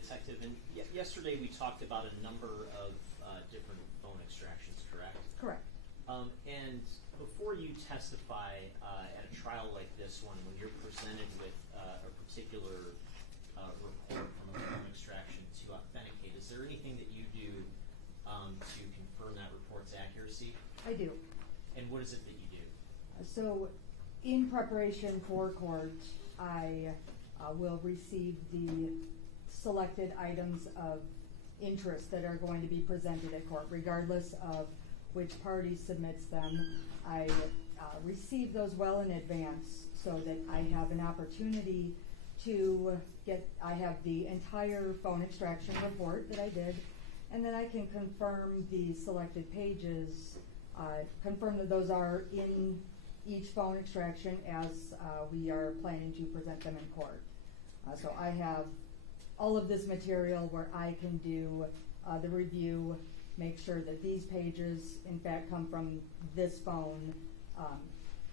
Detective. And yesterday we talked about a number of different phone extractions, correct? Correct. And before you testify at a trial like this one, when you're presented with a particular report from a phone extraction to authenticate, is there anything that you do to confirm that report's accuracy? I do. And what is it that you do? So, in preparation for court, I will receive the selected items of interest that are going to be presented at court, regardless of which party submits them. I receive those well in advance so that I have an opportunity to I have the entire phone extraction report that I did, and then I can confirm the selected pages, confirm that those are in each phone extraction as we are planning to present them in court. So I have all of this material where I can do the review, make sure that these pages in fact come from this phone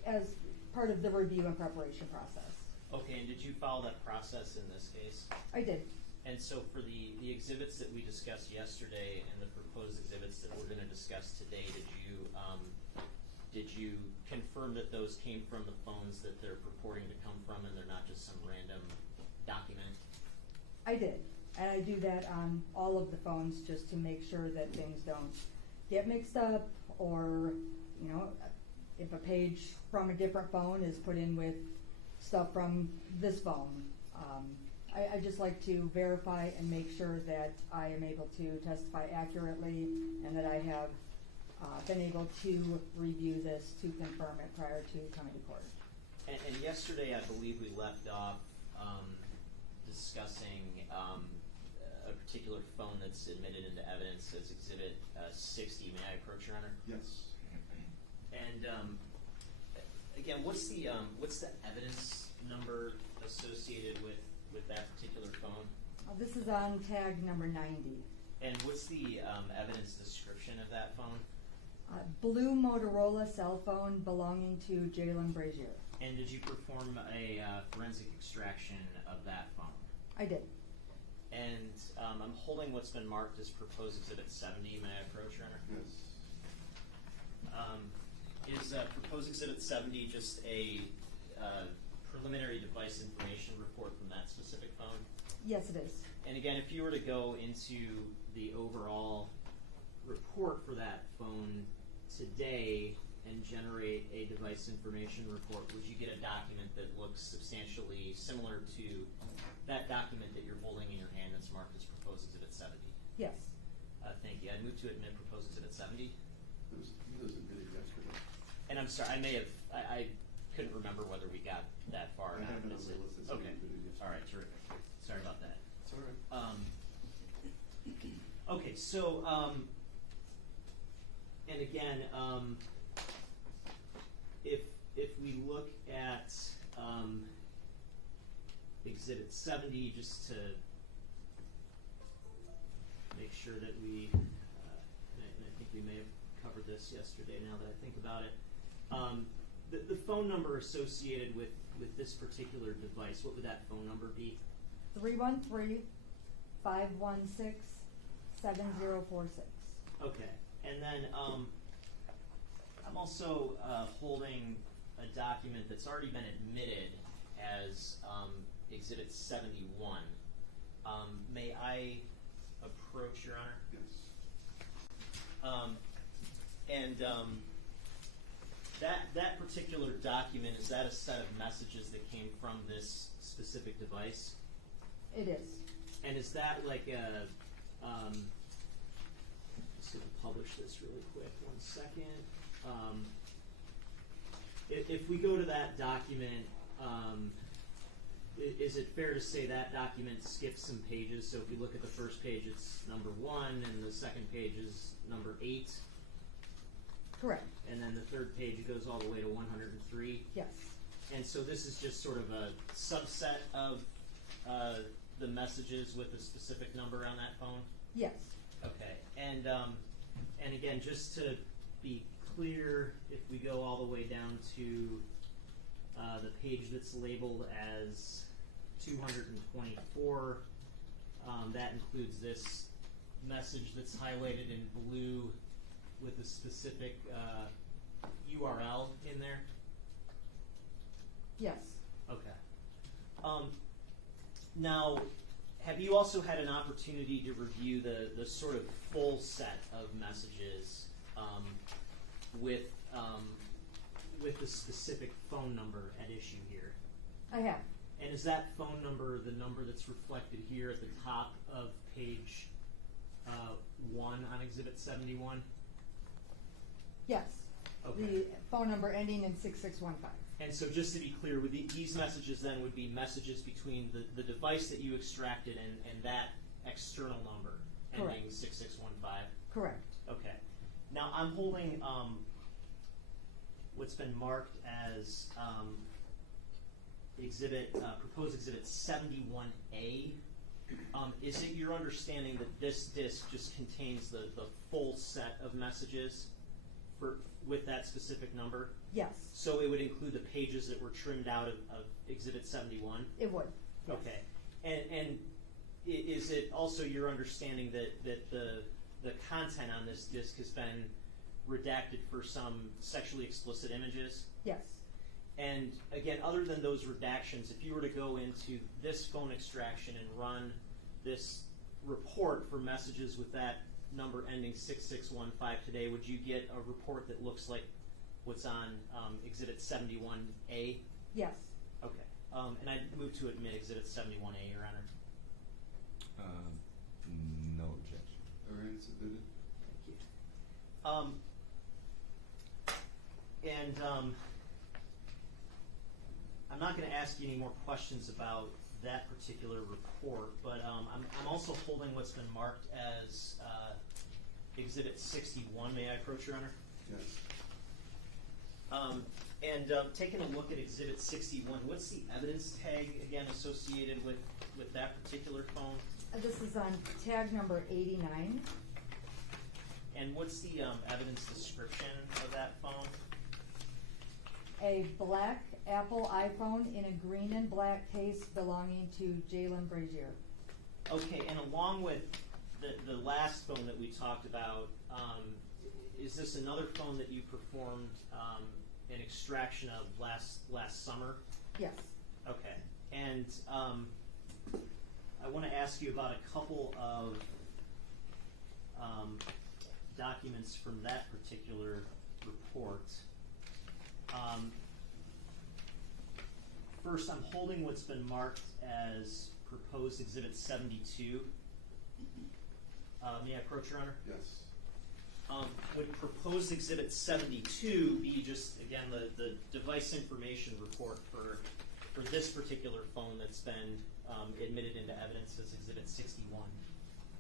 as part of the review and preparation process. Okay, and did you follow that process in this case? I did. And so for the exhibits that we discussed yesterday and the proposed exhibits that we're going to discuss today, did you confirm that those came from the phones that they're purporting to come from and they're not just some random document? I did. And I do that on all of the phones just to make sure that things don't get mixed up, or, you know, if a page from a different phone is put in with stuff from this phone. I just like to verify and make sure that I am able to testify accurately and that I have been able to review this to confirm it prior to coming to court. And yesterday, I believe we left off discussing a particular phone that's admitted into evidence as Exhibit 60. May I approach, Your Honor? Yes. And again, what's the evidence number associated with that particular phone? This is on tag number 90. And what's the evidence description of that phone? Blue Motorola cell phone belonging to Jaylin Brazier. And did you perform a forensic extraction of that phone? I did. And I'm holding what's been marked as proposed Exhibit 70. May I approach, Your Honor? Yes. Is proposed Exhibit 70 just a preliminary device information report from that specific phone? Yes, it is. And again, if you were to go into the overall report for that phone today and generate a device information report, would you get a document that looks substantially similar to that document that you're holding in your hand that's marked as proposed Exhibit 70? Yes. Thank you. I move to admit proposed Exhibit 70. It was admitted yesterday. And I'm sorry, I couldn't remember whether we got that far or I not. have it on my list. It's Okay. admitted yesterday. All right, terrific. Sorry about that. It's all right. Okay, so, and again, if we look at Exhibit 70, just to make sure that we, and I think we may have covered this yesterday now that I think about it, the phone number associated with this particular device, what would that phone number be? 313-516-7046. Okay, and then I'm also holding a document that's already been admitted as Exhibit 71. May I approach, Your Honor? Yes. That particular document, is that a set of messages that came from this specific device? It is. And is that like a, let's see if we publish this really quick, 1 second. If we go to that document, is it fair to say that document skips some pages? So if we look at the first page, it's number 1, and the second page is number 8. Correct. And then the third page, it goes all the way to 103. Yes. And so this is just sort of a subset of the messages with a specific number on that phone? Yes. Okay. And again, just to be clear, if we go all the way down to the page that's labeled as 224, that includes this message that's highlighted in blue with a specific URL in there? Yes. Okay. Now, have you also had an opportunity to review the sort of full set of messages with the specific phone number at issue here? I have. And is that phone number the number that's reflected here at the top of page 1 on Exhibit 71? Yes. Okay. The phone number ending in 6615. And so just to be clear, with these messages then would be messages between the device that you extracted and that external number ending Correct. 6615? Correct. Okay. Now I'm holding what's been marked as proposed exhibit 71A. Is it your understanding that this disk just contains the full set of messages with that specific number? Yes. So it would include the pages that were trimmed out of exhibit 71? It would. Yes. Okay. And is it also your understanding that the content on this disk has been redacted for some sexually explicit images? Yes. And again, other than those redactions, if you were to go into this phone extraction and run this report for messages with that number ending 6615 today, would you get a report that looks like what's on Exhibit 71A? Yes. Okay. And I move to admit Exhibit 71A, Your Honor. No objection. All right, it's admitted. Thank you. I'm not going to ask you any more questions about that particular report, but I'm also holding what's been marked as Exhibit 61. May I approach, Your Honor? Yes. Taking a look at Exhibit 61, what's the evidence tag, again, associated with that particular phone? This is on tag number 89. And what's the evidence description of that phone? A black Apple iPhone in a green and black case belonging to Jaylin Brazier. Okay, and along with the last phone that we talked about, is this another phone that you performed an extraction of last summer? Yes. Okay, and I want to ask you about a couple of documents from that particular report. First, I'm holding what's been marked as proposed Exhibit 72. May I approach, Your Honor? Yes. Would proposed Exhibit 72 be just, again, the device information report for this particular phone that's been admitted into evidence as Exhibit 61?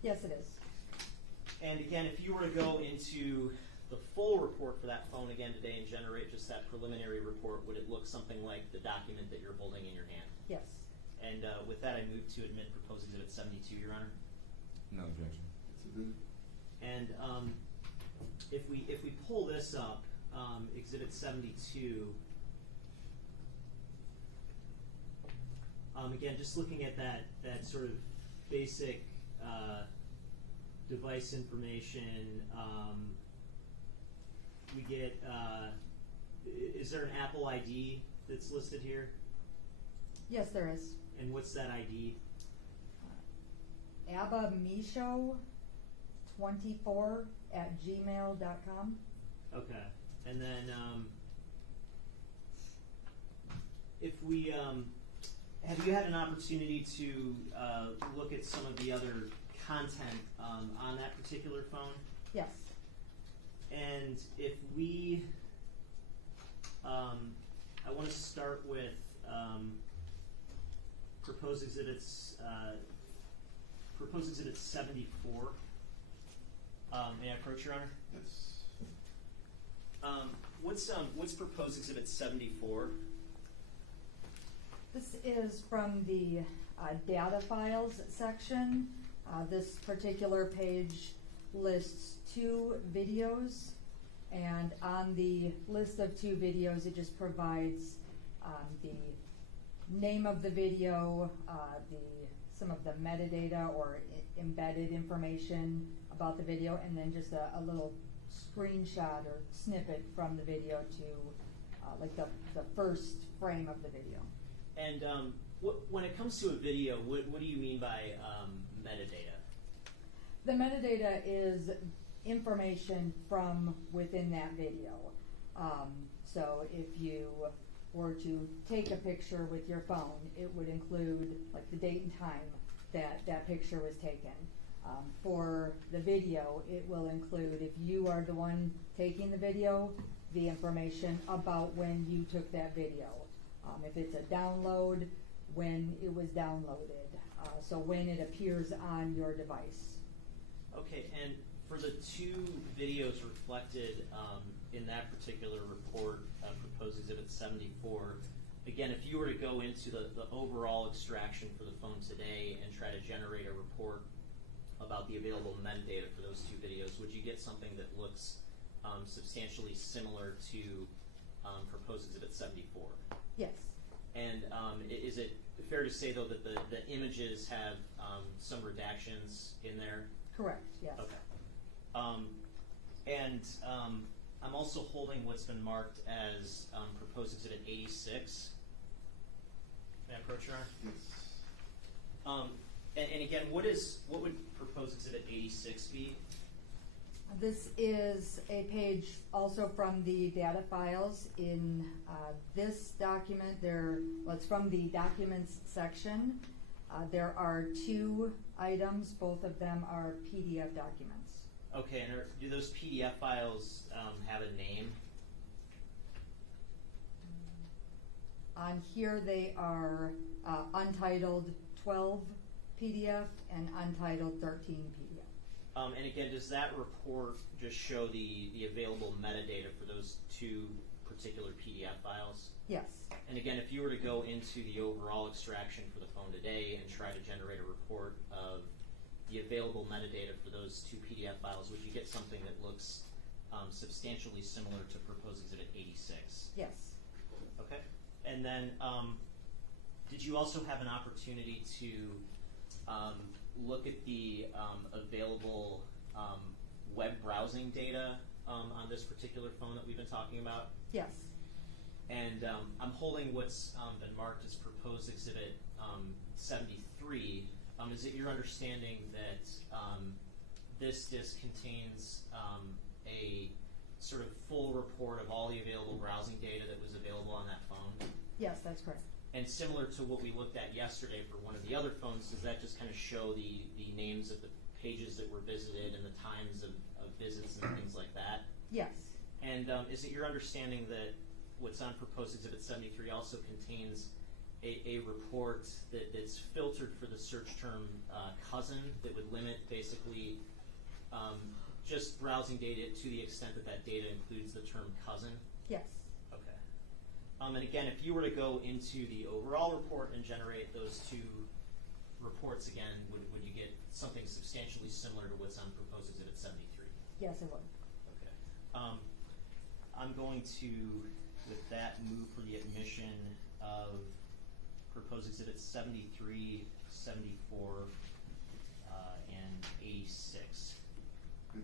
Yes, it is. And again, if you were to go into the full report for that phone again today and generate just that preliminary report, would it look something like the document that you're holding in your hand? Yes. And with that, I move to admit proposed Exhibit 72, Your Honor. No objection. It's admitted. And if we pull this up, Exhibit 72, again, just looking at that sort of basic device information, we get, is there an Apple ID that's listed here? Yes, there is. And what's that ID? AbbaMicho24@gmail.com. Okay. And then if we, have you had an opportunity to look at some of the other content on that particular phone? Yes. And if we, I want to start with proposed exhibit 74. May I approach, Your Honor? Yes. What's proposed exhibit 74? This is from the data files section. This particular page lists 2 videos, and on the list of 2 videos, it just provides the name of the video, some of the metadata or embedded information about the video, and then just a little screenshot or snippet from the video to like the first frame of the video. And when it comes to a video, what do you mean by metadata? The metadata is information from within that video. So if you were to take a picture with your phone, it would include like the date and time that picture was taken. For the video, it will include, if you are the one taking the video, the information about when you took that video. If it's a download, when it was downloaded, so when it appears on your device. Okay, and for the two videos reflected in that particular report, proposed exhibit 74, again, if you were to go into the overall extraction for the phone today and try to generate a report about the available metadata for those two videos, would you get something that looks substantially similar to proposed exhibit 74? Yes. And is it fair to say, though, that the images have some redactions in there? Correct, yes. Okay. And I'm also holding what's been marked as proposed exhibit 86. May I approach your arm? Yes. And again, what would proposed exhibit 86 be? This is a page also from the data files. In this document, it's from the documents section. There are two items, both of them are PDF documents. Okay, and do those PDF files have a name? On here they are untitled 12 PDF and untitled 13 PDF. And again, does that report just show the available metadata for those two particular PDF files? Yes. And again, if you were to go into the overall extraction for the phone today and try to generate a report of the available metadata for those two PDF files, would you get something that looks substantially similar to proposed exhibit 86? Yes. Okay. And then did you also have an opportunity to look at the available web browsing data on this particular phone that we've been talking about? Yes. And I'm holding what's been marked as proposed exhibit 73. Is it your understanding that this disc contains a sort of full report of all the available browsing data that was available on that phone? Yes, that's correct. And similar to what we looked at yesterday for one of the other phones, does that just kind of show the names of the pages that were visited and the times of visits and things like that? Yes. And is it your understanding that what's on proposed exhibit 73 also contains a report that's filtered for the search term cousin that would limit basically just browsing data to the extent that that data includes the term cousin? Yes. Okay. And again, if you were to go into the overall report and generate those two reports again, would you get something substantially similar to what's on proposed exhibit 73? Yes, it would. Okay. I'm going to, with that, move for the admission of proposed exhibits 73, 74, and 86. Mr.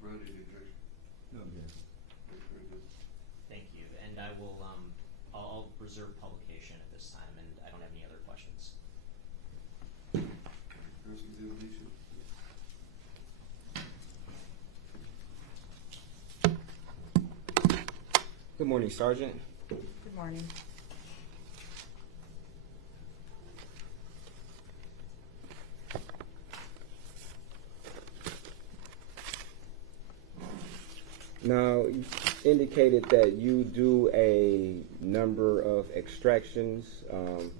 Brown, any objection? No objection. Very good. Thank you. And I will, I'll reserve publication at this time, and I don't have any other questions. Harrison, do you have any issue? Good morning, Sergeant. Good morning. Now, you indicated that you do a number of extractions on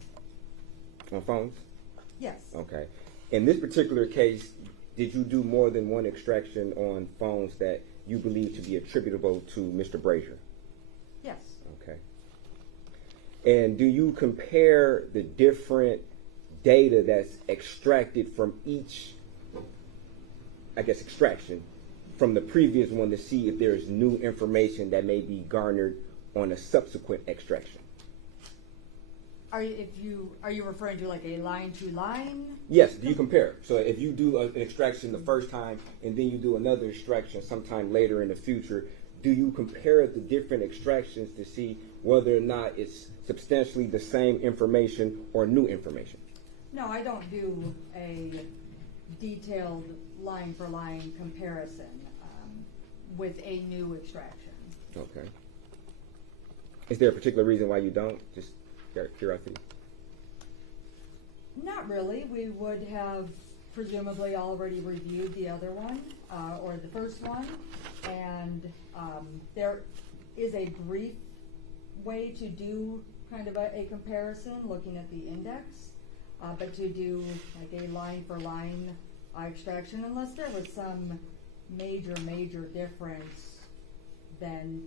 phones? Yes. Okay. In this particular case, did you do more than one extraction on phones that you believe to be attributable to Mr. Brazier? Yes. Okay. And do you compare the different data that's extracted from each, I guess, extraction from the previous one to see if there's new information that may be garnered on a subsequent extraction? Are you referring to like a line to line? Yes, do you compare? So if you do an extraction the first time and then you do another extraction sometime later in the future, do you compare the different extractions to see whether or not it's substantially the same information or new information? No, I don't do a detailed line for line comparison with a new extraction. Okay. Is there a particular reason why you don't? Just curiosity. Not really. We would have presumably already reviewed the other one, or the first one, and there is a brief way to do kind of a comparison looking at the index, but to do like a line for line extraction, unless there was some major difference, then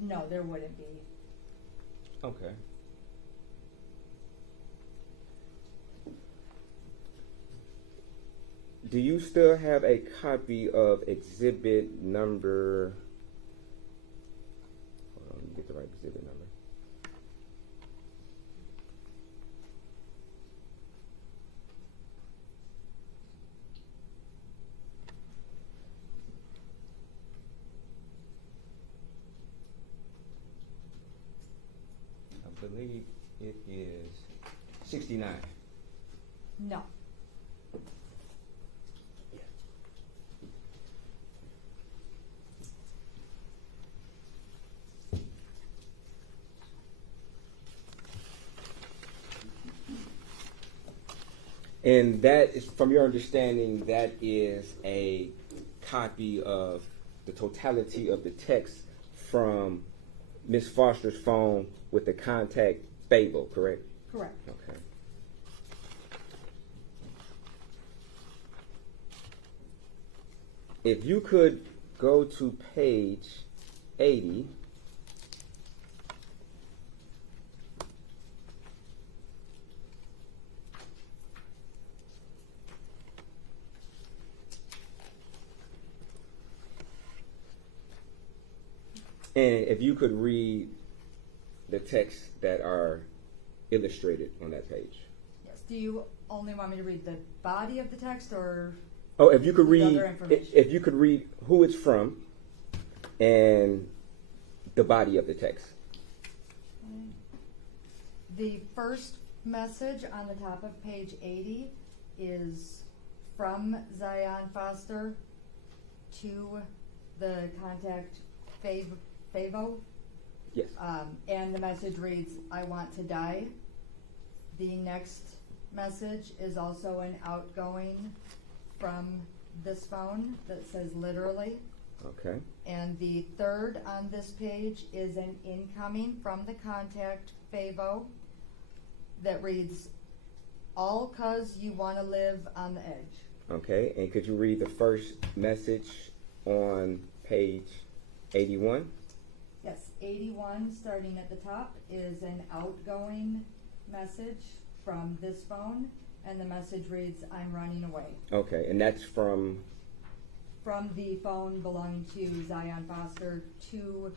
no, there wouldn't be. Okay. Do you still have a copy of exhibit number? Hold on, let me get the right exhibit number. I believe it is 69. No. And that is, from your understanding, that is a copy of the totality of the text from Miss Foster's phone with the contact Fable, correct? Correct. Okay. If you could go to page 80. And if you could read the texts that are illustrated on that page. Yes. Do you only want me to read the body of the text, or? Oh, if you could With read, other information. if you could read who it's from and the body of the text. The first message on the top of page 80 is from Zion Foster to the contact Favo. Yes. And the message reads, "I want to die." The next message is also an outgoing from this phone that says "literally." Okay. And the third on this page is an incoming from the contact Favo that reads, "All 'cause you want to live on the edge." Okay. And could you read the first message on page 81? Yes, 81, starting at the top, is an outgoing message from this phone, and the message reads, "I'm running away." Okay. And that's from. From the phone belonging to Zion Foster to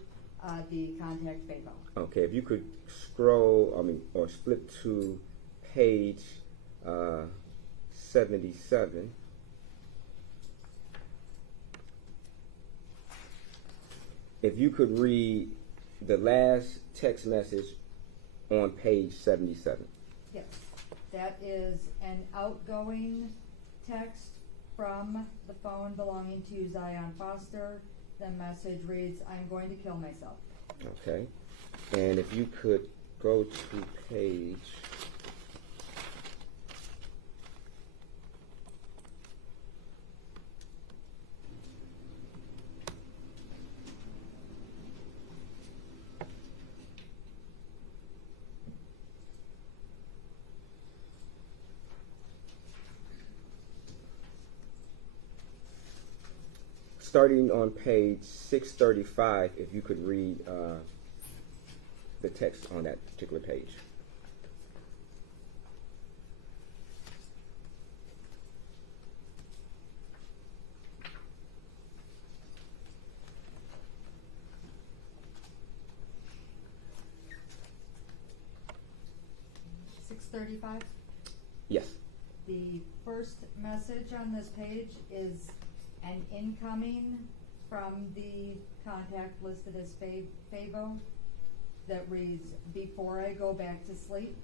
the contact Favo. Okay. If you could scroll, or flip to page 77. If you could read the last text message on page 77. Yes, that is an outgoing text from the phone belonging to Zion Foster. The message reads, "I'm going to kill myself." Okay. And if you could go to page 635, if you could read the text on that particular page. 635? Yes. The first message on this page is an incoming from the contact listed as Fabo that reads, "Before I go back to sleep."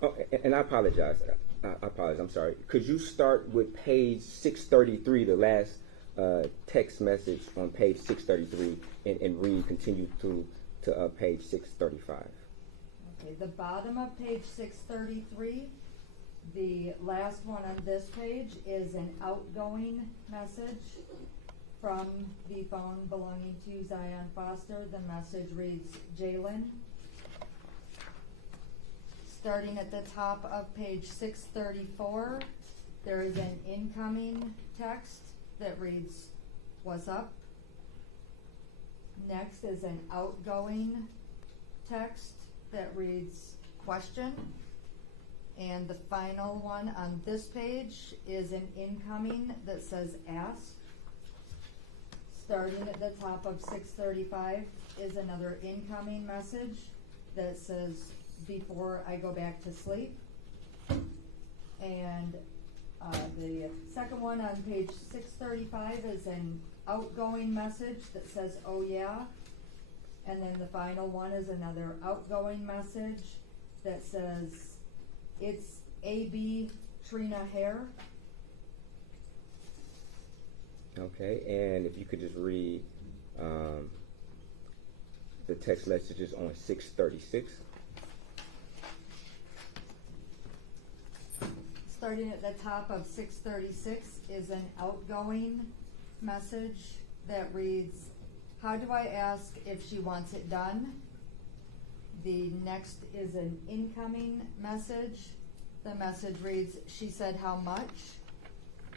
Oh, and I apologize. I apologize. I'm sorry. Could you start with page 633, the last text message on page 633, and read, continue to page 635? Okay, the bottom of page 633, the last one on this page is an outgoing message from the phone belonging to Zion Foster. The message reads, "Jaylin." Starting at the top of page 634, there is an incoming text that reads, "What's up?" Next is an outgoing text that reads, "Question." And the final one on this page is an incoming that says, "Ask." Starting at the top of 635 is another incoming message that says, "Before I go back to sleep." And the second one on page 635 is an outgoing message that says, "Oh yeah." And then the final one is another outgoing message that says, "It's AB Trina Hare." Okay, and if you could just read the text messages on 636. Starting at the top of 636 is an outgoing message that reads, "How do I ask if she wants it done?" The next is an incoming message. The message reads, "She said how much?"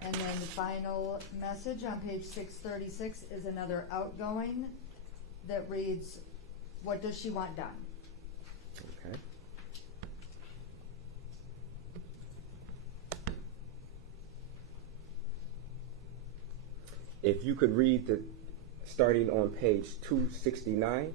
And then the final message on page 636 is another outgoing that reads, "What does she want done?" Okay. If you could read starting on page 269.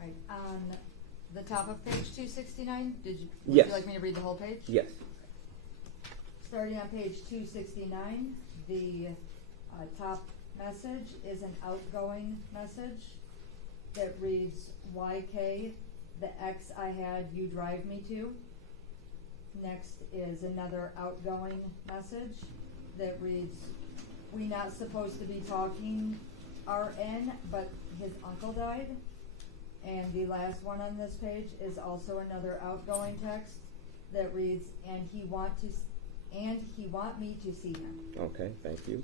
Right, on the top of page 269, would Yes. you like me to read the whole page? Yes. Starting on page 269, the top message is an outgoing message that reads, "YK, the ex I had you drive me to." Next is another outgoing message that reads, "We not supposed to be talking RN, but his uncle died." And the last one on this page is also another outgoing text that reads, and he want me to see him." Okay, thank you.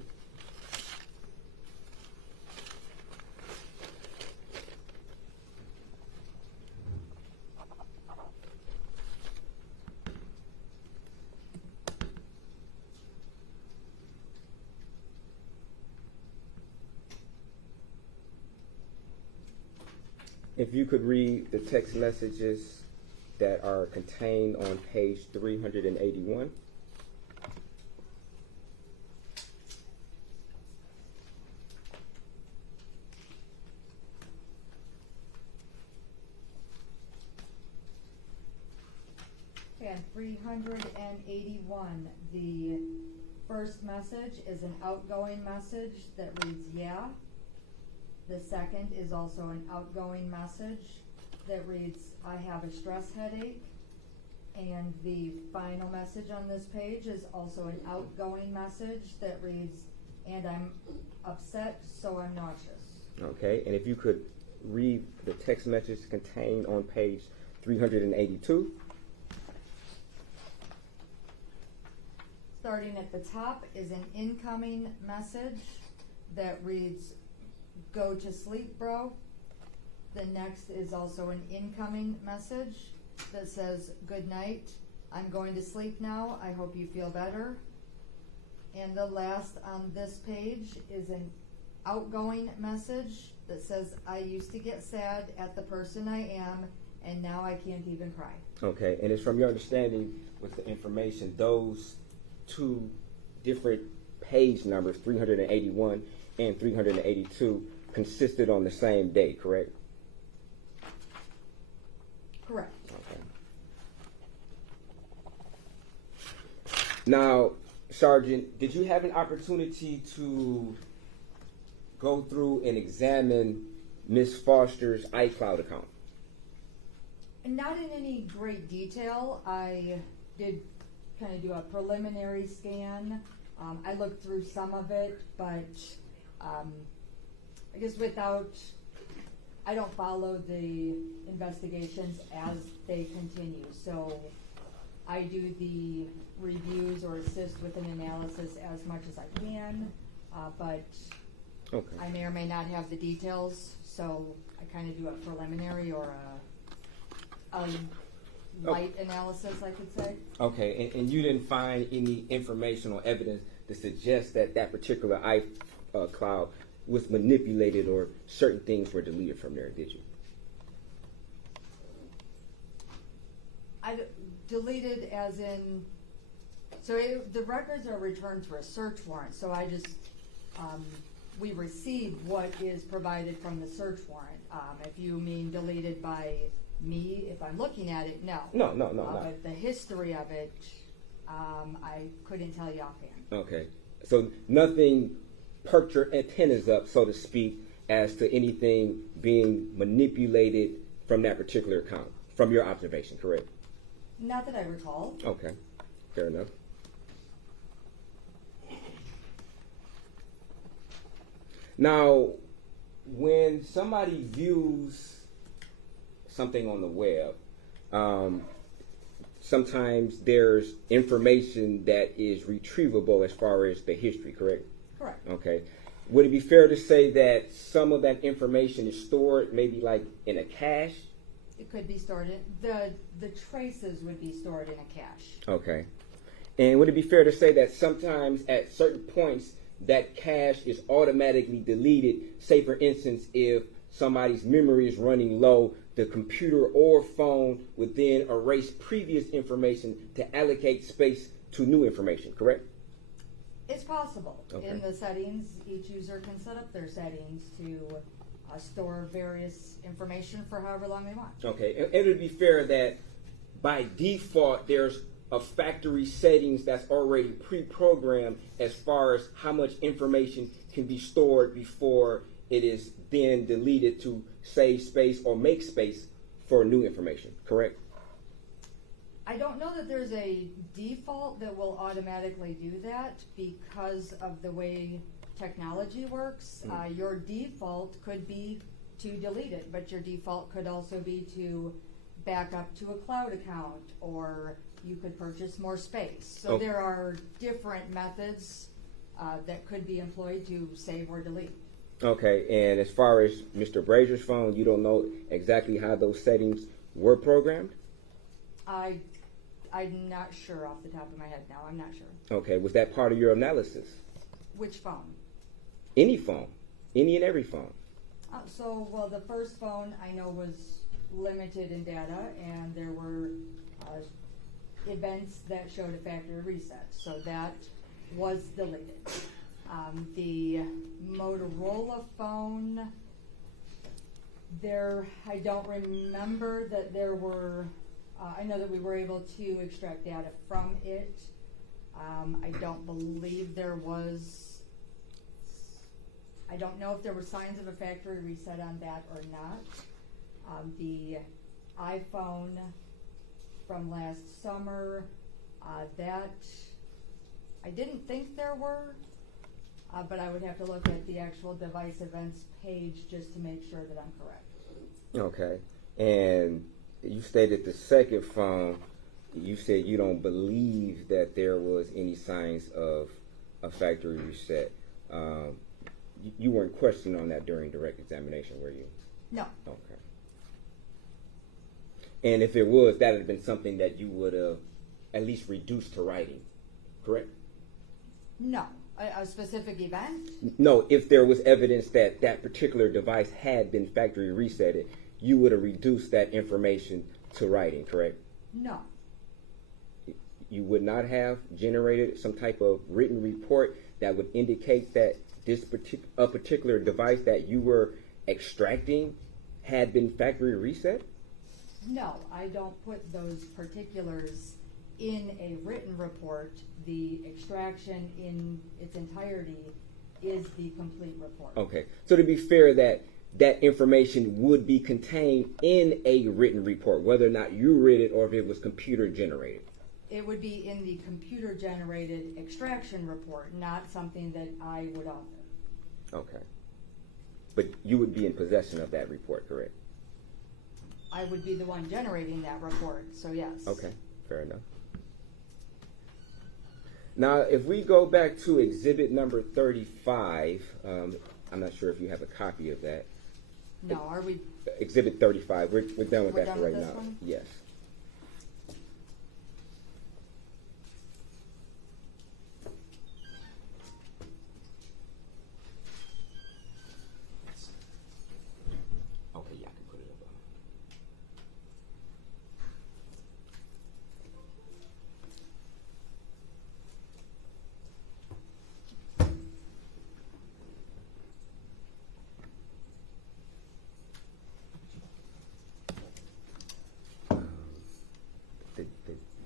If you could read the text messages that are contained on page 381. And 381, the first message is an outgoing message that reads, "Yeah." The second is also an outgoing message that reads, "I have a stress headache." And the final message on this page is also an outgoing message that reads, "And I'm upset, so I'm nauseous." Okay, and if you could read the text message contained on page 382. Starting at the top is an incoming message that reads, "Go to sleep, bro." The next is also an incoming message that says, "Good night, I'm going to sleep now, I hope you feel better." And the last on this page is an outgoing message that says, "I used to get sad at the person I am, and now I can't even cry." Okay, and it's from your understanding with the information, those two different page numbers, 381 and 382, consisted on the same day, correct? Correct. Okay. Now, Sergeant, did you have an opportunity to go through and examine Miss Foster's iCloud account? Not in any great detail. I did kind of do a preliminary scan. I looked through some of it, but I guess I don't follow the investigations as they continue. So I do the reviews or assist with an analysis as much as I can, but Okay. I may or may not have the details, so I kind of do a preliminary or a light analysis, I could say. Okay, and you didn't find any information or evidence to suggest that that particular iCloud was manipulated or certain things were deleted from there, did you? Deleted as in, the records are returned through a search warrant, so I just, we receive what is provided from the search warrant. If you mean deleted by me, if I'm looking at it, no. No. But the history of it, I couldn't tell you offhand. Okay, so nothing perked your antennas up, so to speak, as to anything being manipulated from that particular account, from your observation, correct? Not that I recall. Okay, fair enough. Now, when somebody views something on the web, sometimes there's information that is retrievable as far as the history, correct? Correct. Okay. Would it be fair to say that some of that information is stored maybe like in a cache? It could be stored in, the traces would be stored in a cache. Okay. And would it be fair to say that sometimes at certain points that cache is automatically deleted? Say, for instance, if somebody's memory is running low, the computer or phone would then erase previous information to allocate space to new information, correct? It's possible. Okay. In the settings, each user can set up their settings to store various information for however long they want. Okay, and it would be fair that by default there's a factory settings that's already pre-programmed as far as how much information can be stored before it is then deleted to save space or make space for new information, correct? I don't know that there's a default that will automatically do that because of the way technology works. Your default could be to delete it, but your default could also be to back up to a cloud account, or you could purchase more space. So there are different methods that could be employed to save or delete. Okay, and as far as Mr. Brazier's phone, you don't know exactly how those settings were programmed? I'm not sure off the top of my head now. I'm not sure. Okay, was that part of your analysis? Which phone? Any phone, any and every phone. Well, the first phone I know was limited in data, and there were events that showed a factory reset, so that was deleted. The Motorola phone, I don't remember that there were, I know that we were able to extract data from it. I don't believe there was, I don't know if there were signs of a factory reset on that or not. The iPhone from last summer, that I didn't think there were, but I would have to look at the actual device events page just to make sure that I'm correct. Okay, and you stated the second phone, you said you don't believe that there was any signs of a factory reset. You weren't questioned on that during direct examination, were you? No. Okay. And if it was, that would have been something that you would have at least reduced to writing, correct? No, a specific event? No, if there was evidence that that particular device had been factory resetted, you would have reduced that information to writing, correct? No. You would not have generated some type of written report that would indicate that this particular device that you were extracting had been factory reset? No, I don't put those particulars in a written report. The extraction in its entirety is the complete report. Okay, so to be fair, that information would be contained in a written report, whether or not you read it or if it was computer generated. It would be in the computer generated extraction report, not something that I would author. Okay. But you would be in possession of that report, correct? I would be the one generating that report, so yes. Okay, fair enough. Now, if we go back to exhibit number 35, I'm not sure if you have a copy of that. No, are we? Exhibit 35, we're done with We're that done for right with this now. one? Yes. Okay, yeah, I can put it up.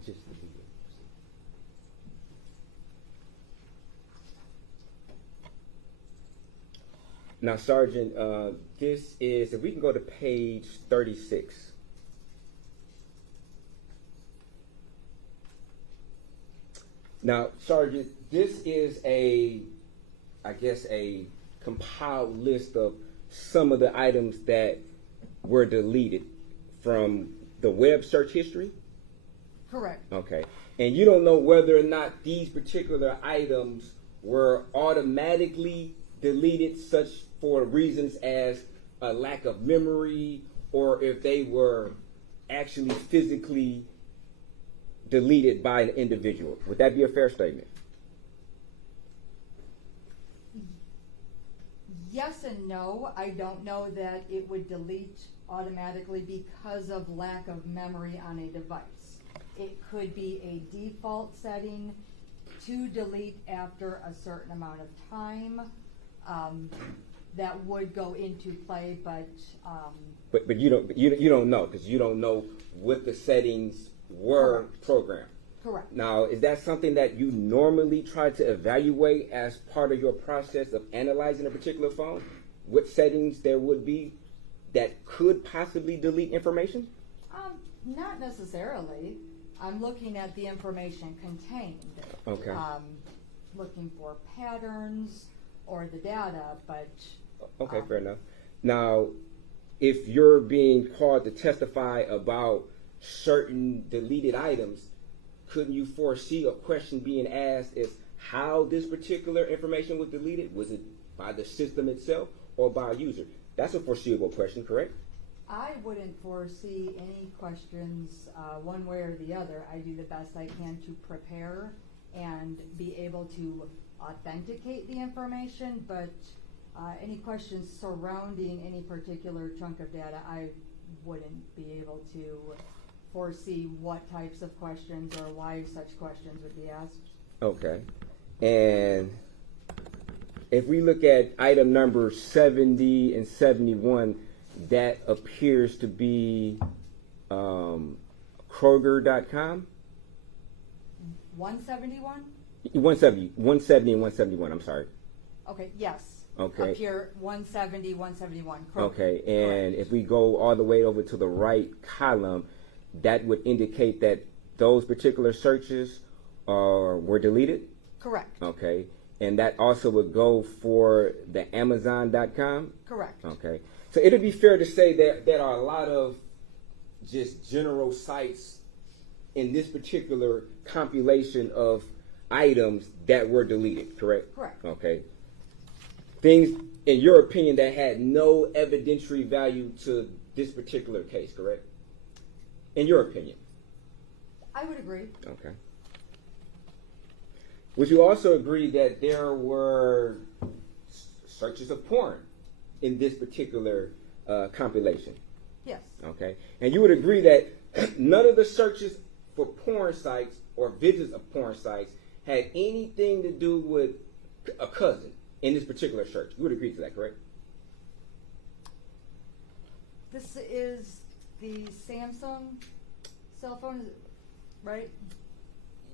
Just the video. Now, Sergeant, this is, if we can go to page 36. Now, Sergeant, this is a compiled list of some of the items that were deleted from the web search history. Correct. Okay. And you don't know whether or not these particular items were automatically deleted, such for reasons as a lack of memory, or if they were actually physically deleted by an individual. Would that be a fair statement? Yes and no. I don't know that it would delete automatically because of lack of memory on a device. It could be a default setting to delete after a certain amount of time. That would go into play, but you don't know, because you don't know what the settings were programmed. correct. Now, is that something that you normally try to evaluate as part of your process of analyzing a particular phone? What settings there would be that could possibly delete information? Not necessarily. I'm looking at the information contained. Okay. Looking for patterns or the data, but Okay, fair enough. Now, if you're being called to testify about certain deleted items, couldn't you foresee a question being asked is how this particular information was deleted? Was it by the system itself or by a user? That's a foreseeable question, correct? I wouldn't foresee any questions one way or the other. I do the best I can to prepare and be able to authenticate the information, but any questions surrounding any particular chunk of data, I wouldn't be able to foresee what types of questions or why such questions would be asked. Okay. And if we look at item number 70 and 71, that appears to be Kroger.com. 171? 170 and 171, I'm sorry. Okay, yes. Okay. Up here, 170, 171. Kroger. Okay, and Correct. if we go all the way over to the right column, that would indicate that those particular searches were deleted? Correct. Okay, and that also would go for the Amazon.com? Correct. Okay, so it'd be fair to say that there are a lot of just general sites in this particular compilation of items that were deleted, correct? Correct. Okay. Things, in your opinion, that had no evidentiary value to this particular case, correct? in your opinion? I would agree. Okay. Would you also agree that there were searches of porn in this particular compilation? Yes. Okay. And you would agree that none of the searches for porn sites or visits of porn sites had anything to do with a cousin in this particular search. You would agree to that, correct? This is the Samsung cell phone, is it right?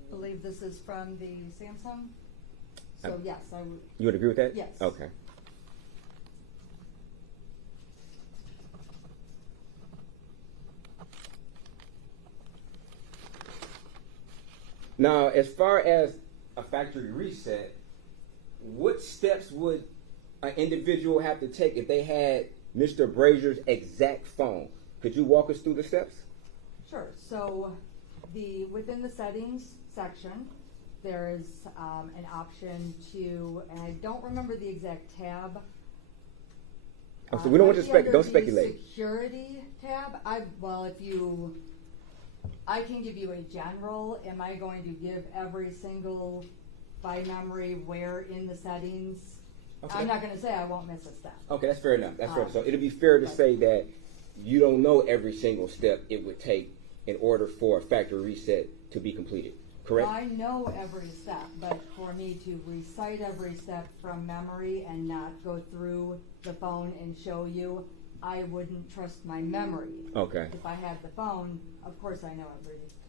I believe this is from the Samsung. So yes, I would. You would agree with that? Yes. Okay. Now, as far as a factory reset, what steps would an individual have to take if they had Mr. Brazier's exact phone? Could you walk us through the steps? Sure. So within the settings section, there is an option to, and I don't remember the exact tab. Oh, so we don't want to might be under don't the speculate. Security tab. I can give you a general. Am I going to give every single by memory where in the settings? Okay. I'm not going to say I won't miss a step. Okay, that's fair enough. That's fair. So it'd be fair to say that you don't know every single step it would take in order for a factory reset to be completed, correct? I know every step, but for me to recite every step from memory and not go through the phone and show you, I wouldn't trust my memory. Okay. If I had the phone, of course I know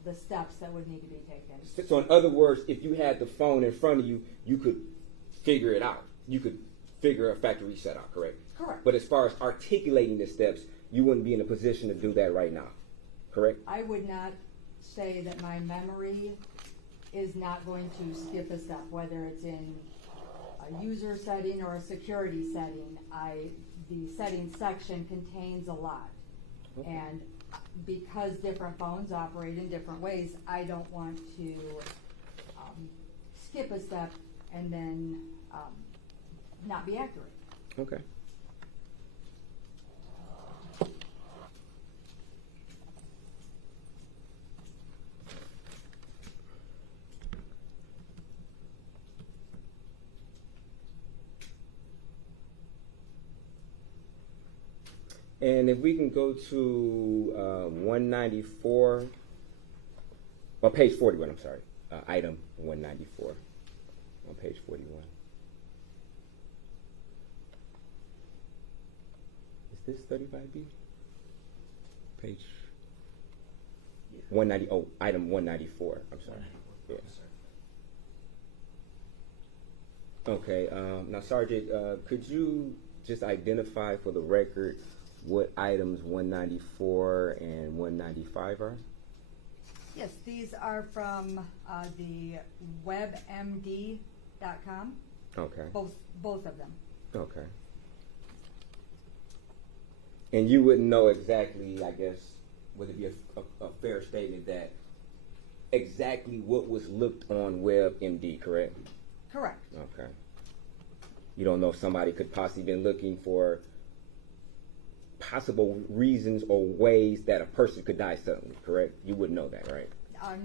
the steps that would need to be taken. So in other words, if you had the phone in front of you, you could figure it out. You could figure a factory reset out, correct? Correct. But as far as articulating the steps, you wouldn't be in a position to do that right now, correct? I would not say that my memory is not going to skip a step, whether it's in a user setting or a security setting. The settings section contains a lot. Okay. And because different phones operate in different ways, I don't want to skip a step and then not be accurate. Okay. And if we can go to 194, well, page 41, I'm sorry, item 194 on page 41. Is this 35B? Page 190, oh, item 194, I'm sorry. Yeah. Okay, now Sergeant, could you just identify for the record what items 194 and 195 are? Yes, these are from the webmd.com. Okay. Both of them. Okay. And you wouldn't know exactly, I guess, would it be a fair statement that exactly what was looked on WebMD, correct? Correct. Okay. You don't know if somebody could possibly been looking for possible reasons or ways that a person could die suddenly, correct? You wouldn't know that, right?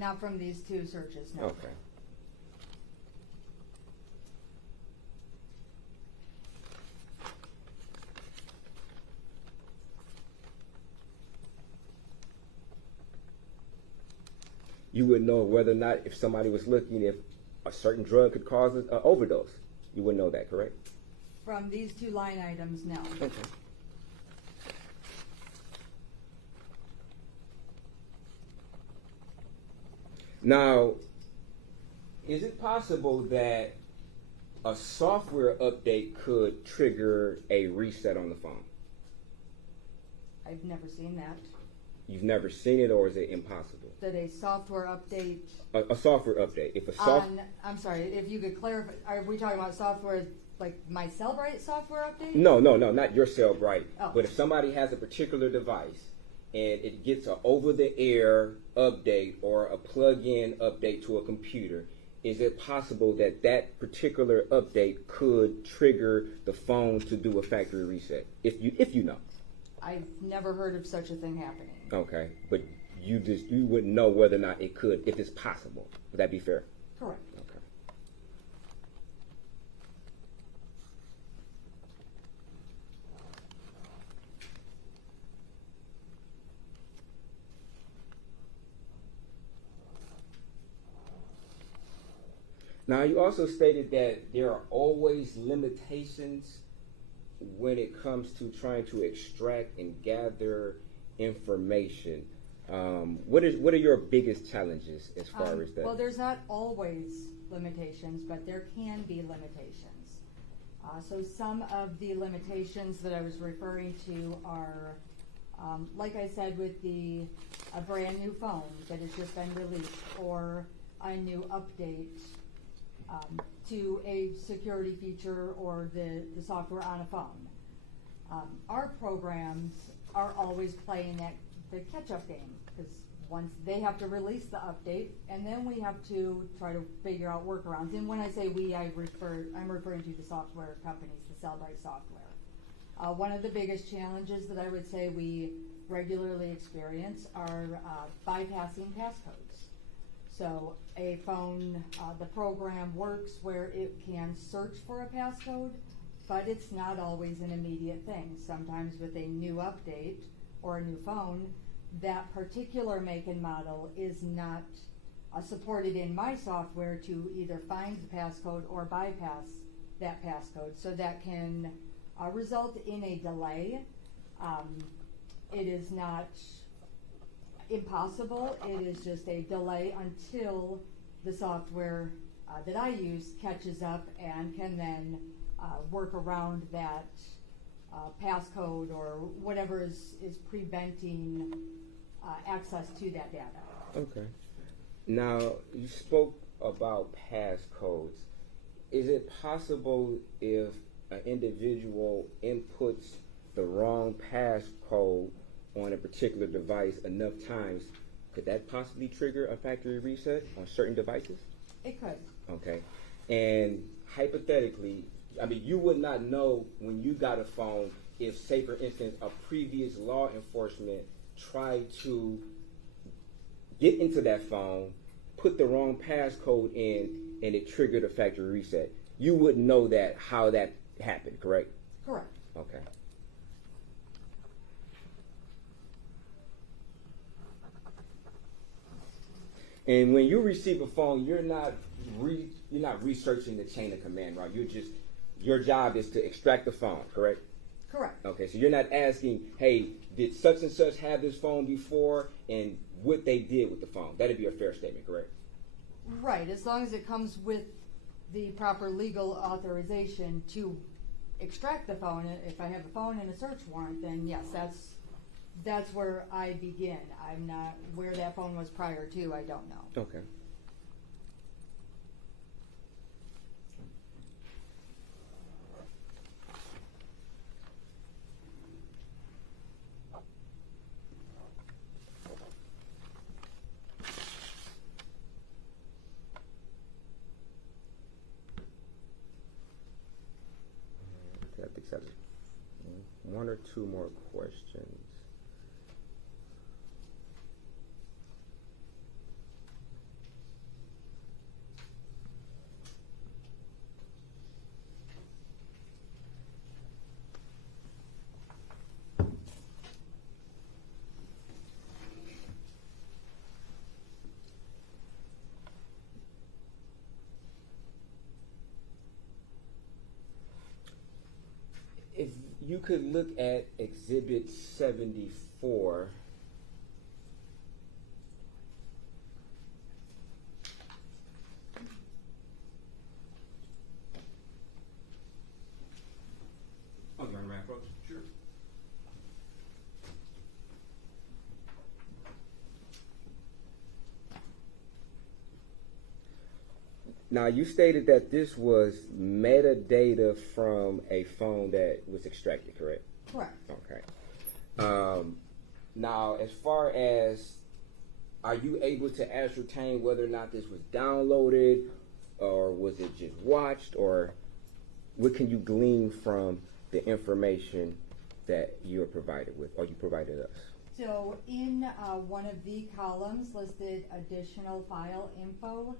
Not from these two searches, no. Okay. You would know whether or not if somebody was looking if a certain drug could cause an overdose. You wouldn't know that, correct? From these two line items, no. Okay. Now, is it possible that a software update could trigger a reset on the phone? I've never seen that. You've never seen it, or is it impossible? That a software update A software update. If a I'm sorry, if you could clarify, are we talking about software like my Cellbrite software update? No, not your Cellbrite. Oh. But if somebody has a particular device and it gets an over-the-air update or a plug-in update to a computer, is it possible that that particular update could trigger the phone to do a factory reset? If you know. I've never heard of such a thing happening. Okay, but you wouldn't know whether or not it could, if it's possible. Would that be fair? Correct. Okay. Now, you also stated that there are always limitations when it comes to trying to extract and gather information. What are your biggest challenges as far as that? Well, there's not always limitations, but there can be limitations. So some of the limitations that I was referring to are, like I said, with a brand new phone that has just been released, or a new update to a security feature or the software on a phone. Our programs are always playing the catch-up game, because once they have to release the update, and then we have to try to figure out workarounds. And when I say we, I'm referring to the software companies, the Cellbrite software. One of the biggest challenges that I would say we regularly experience are bypassing passcodes. So a phone, the program works where it can search for a passcode, but it's not always an immediate thing. Sometimes with a new update or a new phone, that particular make and model is not supported in my software to either find the passcode or bypass that passcode. So that can result in a delay. It is not impossible. It is just a delay until the software that I use catches up and can then work around that passcode or whatever is preventing access to that data. Okay. Now, you spoke about passcodes. Is it possible if an individual inputs the wrong passcode on a particular device enough times, could that possibly trigger a factory reset on certain devices? It could. Okay. And hypothetically, I mean, you would not know when you got a phone if, say, for instance, a previous law enforcement tried to get into that phone, put the wrong passcode in, and it triggered a factory reset. You wouldn't know that, how that happened, correct? Correct. Okay. And when you receive a phone, you're not researching the chain of command, right? Your job is to extract the phone, correct? Correct. Okay, so you're not asking, hey, did such and such have this phone before, and what they did with the phone. That'd be a fair statement, correct? Right, as long as it comes with the proper legal authorization to extract the phone. If I have a phone and a search warrant, then yes, that's where I begin. I'm not where that phone was prior to, I don't know. Okay. I think that's one or two more questions. If you could look at Exhibit 74. Oh, you want to approach? Sure. Now, you stated that this was metadata from a phone that was extracted, correct? Correct. Okay. Now, as far as, are you able to ascertain whether or not this was downloaded, or was it just watched, or what can you glean from the information that you are provided with, or you provided us? So in one of the columns listed additional file info,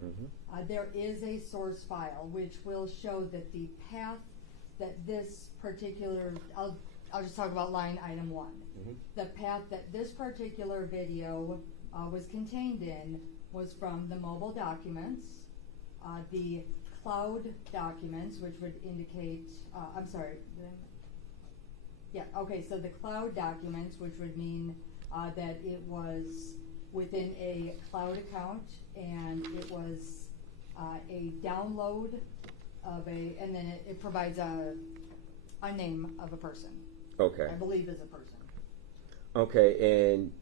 there is a source file which will show that the path that this particular, I'll just talk about line item 1. The path that this particular video was contained in was from the mobile documents, the cloud documents, which would indicate, I'm sorry, so the cloud documents, which would mean that it was within a cloud account and it was a download of and then it provides a name of a person. Okay. I believe is a person. Okay, and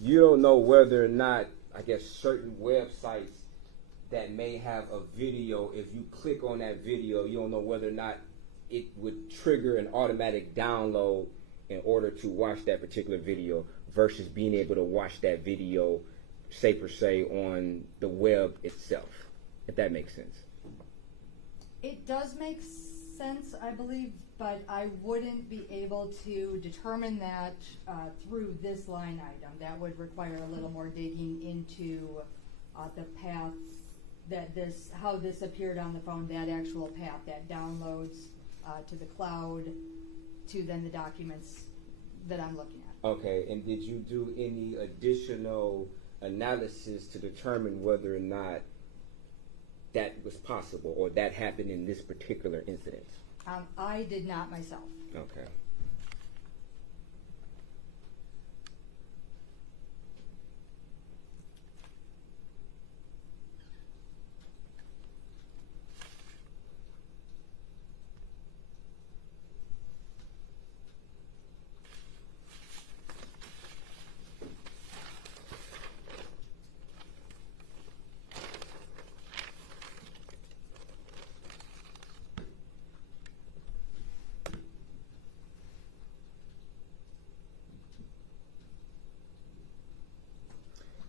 you don't know whether or not, I guess, certain websites that may have a video, if you click on that video, you don't know whether or not it would trigger an automatic download in order to watch that particular video versus being able to watch that video, say per se, on the web itself, if that makes sense. It does make sense, I believe, but I wouldn't be able to determine that through this line item. That would require a little more digging into the path that how this appeared on the phone, that actual path that downloads to the cloud to then the documents that I'm looking at. Okay, and did you do any additional analysis to determine whether or not that was possible or that happened in this particular incident? I did not myself. Okay.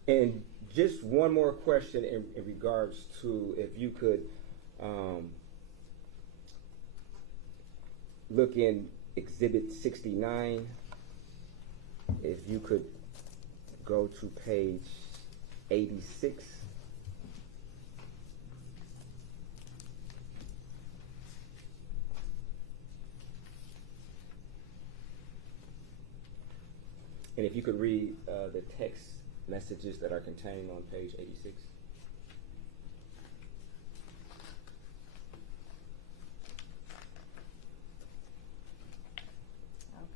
And just one more question in regards to if you could look in Exhibit 69, if you could go to page 86. And if you could read the text messages that are contained on page 86.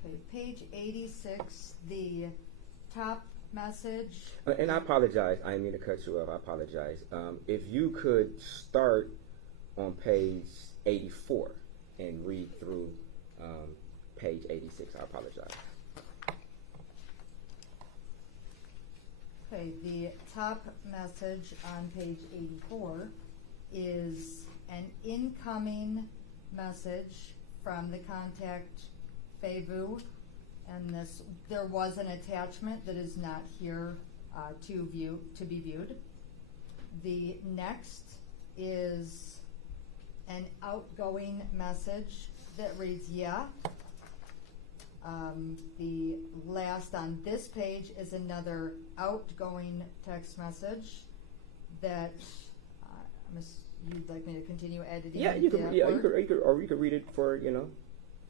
Okay, page 86, the top message. And I apologize, I didn't mean to cut you off, I apologize. If you could start on page 84 and read through page 86, I apologize. Okay, the top message on page 84 is an incoming message from the contact Feivu, and there was an attachment that is not here to be viewed. The next is an outgoing message that reads "yeah." The last on this page is another outgoing text message that you'd like me to continue editing. Yeah, you could read it for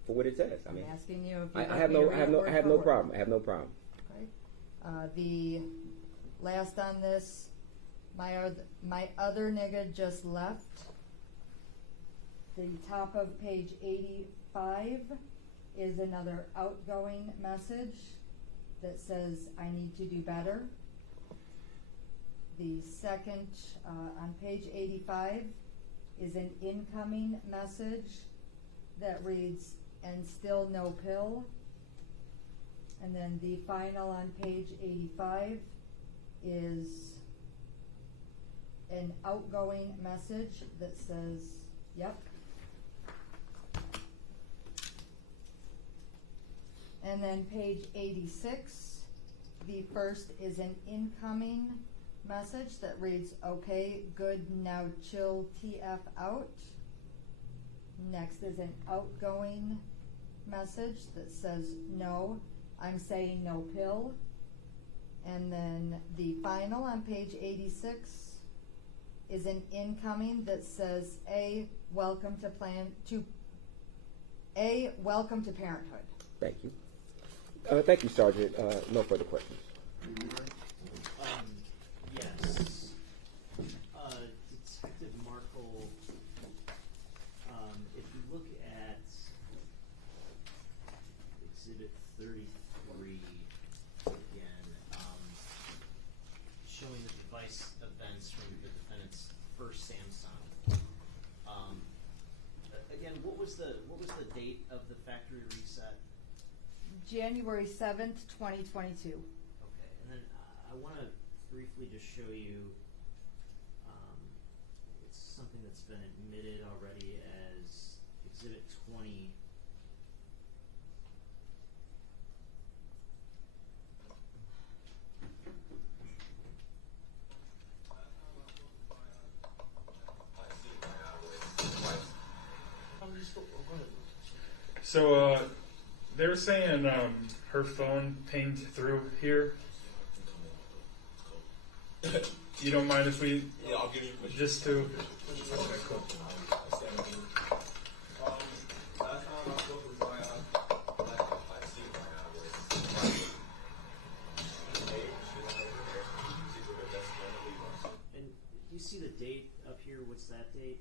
for what it says. I'm asking you if you I have no problem. I have no problem. Okay. The last on this, my other nigga just left. The top of page 85 is another outgoing message that says, I need to do better. The second, on page 85, is an incoming message that reads, and still no pill. And then the final on page 85 is an outgoing message that says, yep. And then page 86, the first is an incoming message that reads, okay, good, now chill, TF out. Next is an outgoing message that says, no, I'm saying no pill. And then the final on page 86 is an incoming that says, welcome to parenthood. Thank you. Thank you, Sergeant. No further questions. Yes. Detective Markel, if you look at Exhibit 33 again, showing the device events from the defendant's first Samsung. Again, what was the date of the factory reset? January 7th, 2022. Okay, and then I want to briefly just show you, it's something that's been admitted already as Exhibit 20. So they were saying her phone pinged through here. You don't mind if we I'll give you permission. just to? Okay, cool. And do you see the date up here? What's that date?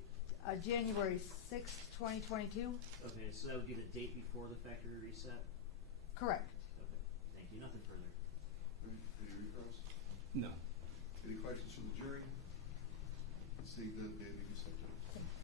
January 6th, 2022. Okay, so that would be the date before the factory reset? Correct. Okay, thank you. Nothing further. Any requests? No. Any questions from the jury? See the